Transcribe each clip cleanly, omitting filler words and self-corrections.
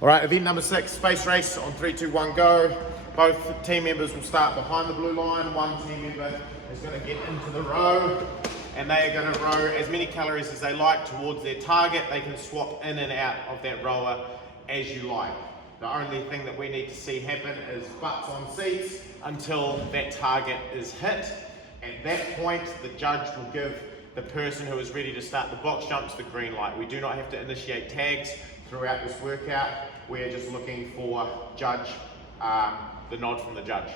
All right, event number 6, space race on 3, 2, 1, go. Both team members will start behind the blue line. One team member is going to get into the row, and they are going to row as many calories as they like towards their target. They can swap in and out of that rower as you like. The only thing that we need to see happen is butts on seats until that target is hit. At that point, the judge will give the person who is ready to start the box jumps the green light. We do not have to initiate tags throughout this workout. We're just looking for the nod from the judge.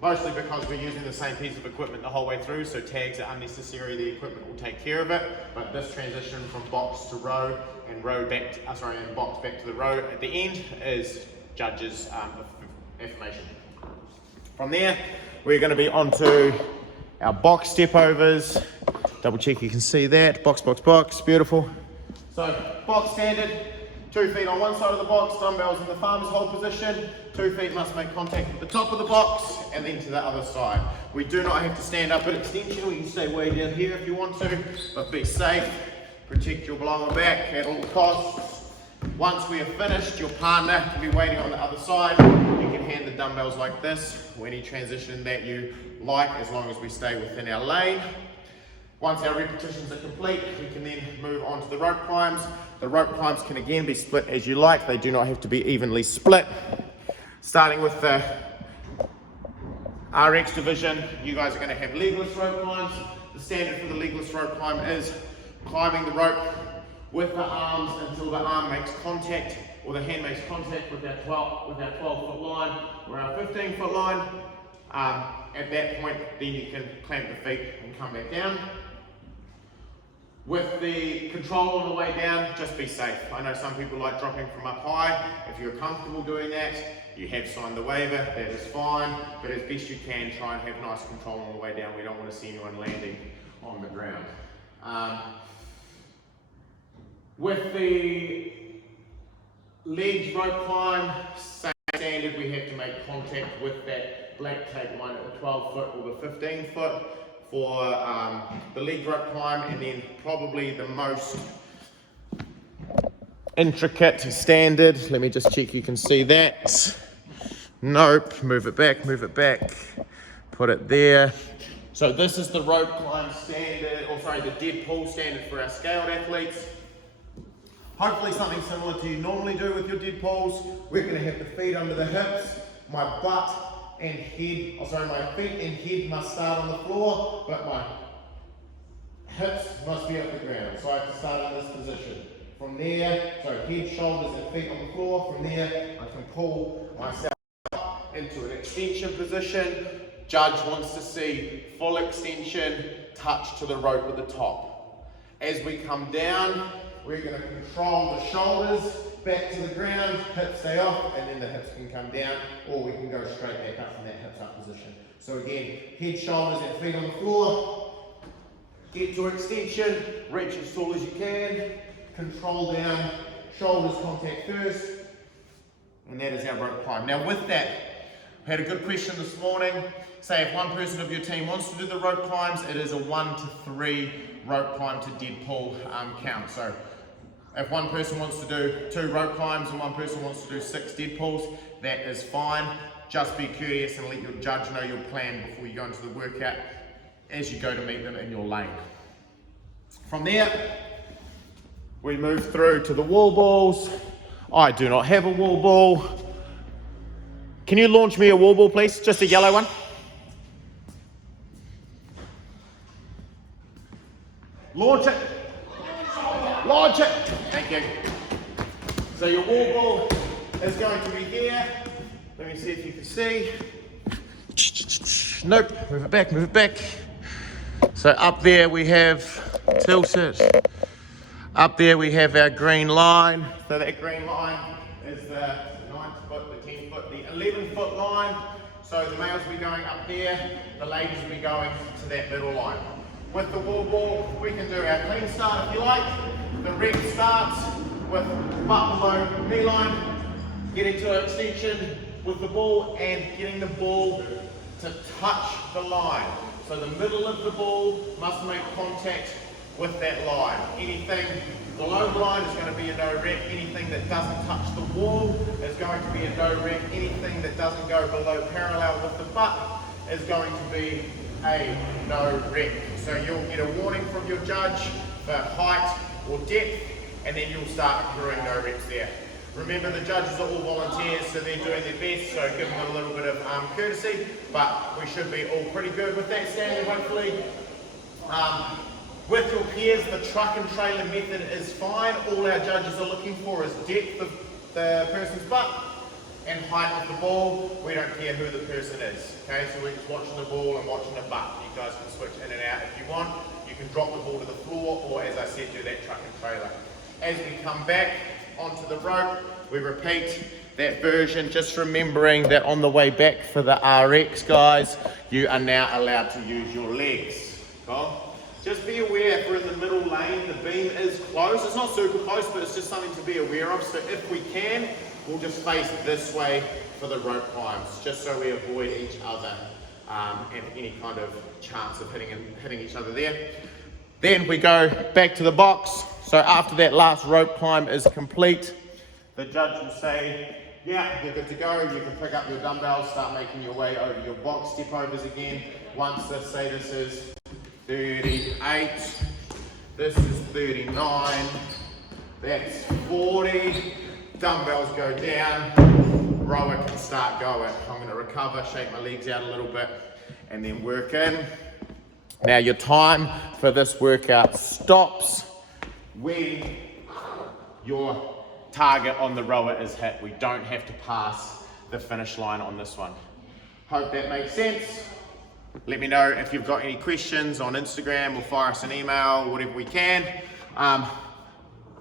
Mostly because we're using the same piece of equipment the whole way through, so tags are unnecessary. The equipment will take care of it. But this transition from box to row and row back, and box back to the row at the end is judge's affirmation. From there, we're going to be onto our box step overs. Double check you can see that. Box, box, box. Beautiful. So box standard. 2 feet on one side of the box, dumbbells in the farmer's hold position. 2 feet must make contact with the top of the box and then to the other side. We do not have to stand up at extension. We can stay way down here if you want to, but be safe. Protect your lower back at all costs. Once we have finished, your partner can be waiting on the other side. You can hand the dumbbells like this, or any transition that you like, as long as we stay within our lane. Once our repetitions are complete, we can then move on to the rope climbs. The rope climbs can again be split as you like. They do not have to be evenly split. Starting with the RX division, you guys are going to have legless rope climbs. The standard for the legless rope climb is climbing the rope with the arms until the arm makes contact, or the hand makes contact with our 12-foot line or our 15-foot line. At that point, then you can clamp the feet and come back down. With the control on the way down, just be safe. I know some people like dropping from up high. If you're comfortable doing that, you have signed the waiver, that is fine, but as best you can, try and have nice control on the way down. We don't want to see anyone landing on the ground. With the legs rope climb, same standard, we have to make contact with that black tape line at the 12-foot or the 15-foot for the leg rope climb, and then probably the most intricate standard. Let me just check you can see that. Nope, move it back, put it there. So this is the rope climb standard, the dead pull standard for our scaled athletes. Hopefully something similar to you normally do with your dead pulls. We're going to have the feet under the hips, my butt and head, my feet and head must start on the floor, but my hips must be off the ground. So I have to start in this position. From there, head, shoulders and feet on the floor. From there, I can pull myself up into an extension position. Judge wants to see full extension, touch to the rope at the top. As we come down, we're going to control the shoulders back to the ground, hips stay off, and then the hips can come down, or we can go straight back up from that hips up position. So again, head, shoulders, and feet on the floor. Get to extension, reach as tall as you can, control down, shoulders contact first, and that is our rope climb. Now with that, I had a good question this morning. Say if one person of your team wants to do the rope climbs, it is a 1 to 3 rope climb to dead pull count. So if one person wants to do 2 rope climbs and one person wants to do 6 dead pulls, that is fine. Just be courteous and let your judge know your plan before you go into the workout as you go to meet them in your lane. From there, we move through to the wall balls. I do not have a wall ball. Can you launch me a wall ball, please? Just a yellow one. Launch it. Launch it. Thank you. So your wall ball is going to be here. Let me see if you can see. Nope. Move it back. So up there we have, tilt it. Up there we have our green line. So that green line is the 9-foot, the 10-foot, the 11-foot line. So the males will be going up there, the ladies will be going to that middle line. With the wall ball, we can do our clean start if you like. The rep starts with butt below knee line, getting to an extension with the ball and getting the ball to touch the line. So the middle of the ball must make contact with that line. Anything below the line is going to be a no rep. Anything that doesn't touch the wall is going to be a no rep. Anything that doesn't go below parallel with the butt is going to be a no rep. So you'll get a warning from your judge for height or depth, and then you'll start accruing no reps there. Remember, the judges are all volunteers, so they're doing their best, so give them a little bit of courtesy, but we should be all pretty good with that standard, hopefully. With your peers, the truck and trailer method is fine. All our judges are looking for is depth of the person's butt and height of the ball. We don't care who the person is, okay? So we're just watching the ball and watching the butt. You guys can switch in and out if you want. You can drop the ball to the floor, or as I said, do that truck and trailer. As we come back onto the rope, we repeat that version, just remembering that on the way back for the RX, guys, you are now allowed to use your legs. Okay? Just be aware, if we're in the middle lane, the beam is close. It's not super close, but it's just something to be aware of. So if we can, we'll just face this way for the rope climbs, just so we avoid each other and any kind of chance of hitting each other there. Then we go back to the box. So after that last rope climb is complete, the judge will say, yeah, you're good to go. You can pick up your dumbbells, start making your way over your box step overs again. Once this, say this is 38, this is 39, that's 40, dumbbells go down, rower can start going. I'm going to recover, shake my legs out a little bit, and then work in. Now your time for this workout stops when your target on the rower is hit. We don't have to pass the finish line on this one. Hope that makes sense. Let me know if you've got any questions on Instagram, or fire us an email, whatever we can.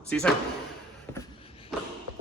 See you soon.